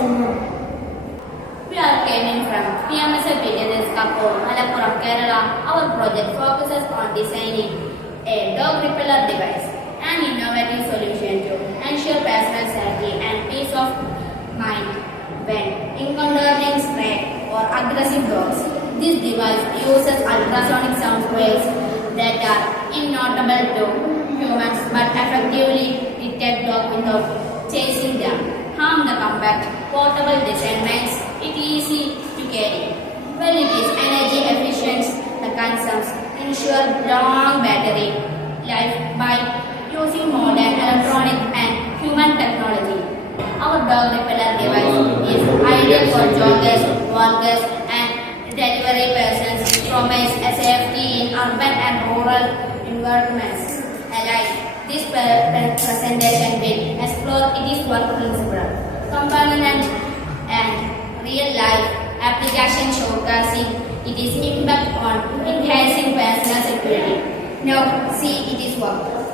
We are coming from PMSL Business Kapur, Malappuram, Kerala. Our project focuses on designing a dog repeller device, an innovative solution to ensure personal safety and peace of mind when encountering stray or aggressive dogs. This device uses ultrasonic sound waves that are inaudible to humans but effectively detect dogs without chasing them. The compact, portable design makes it easy to carry. While it is energy efficient, the consumes ensure long battery life by using modern electronic and human technology. Our dog repeller device is ideal for joggers, walkers, and delivery persons promise a safety in urban and rural environments alike. This presentation will explore its work principle, component, and real-life application showcasing its impact on enhancing personal security. Now, see its work.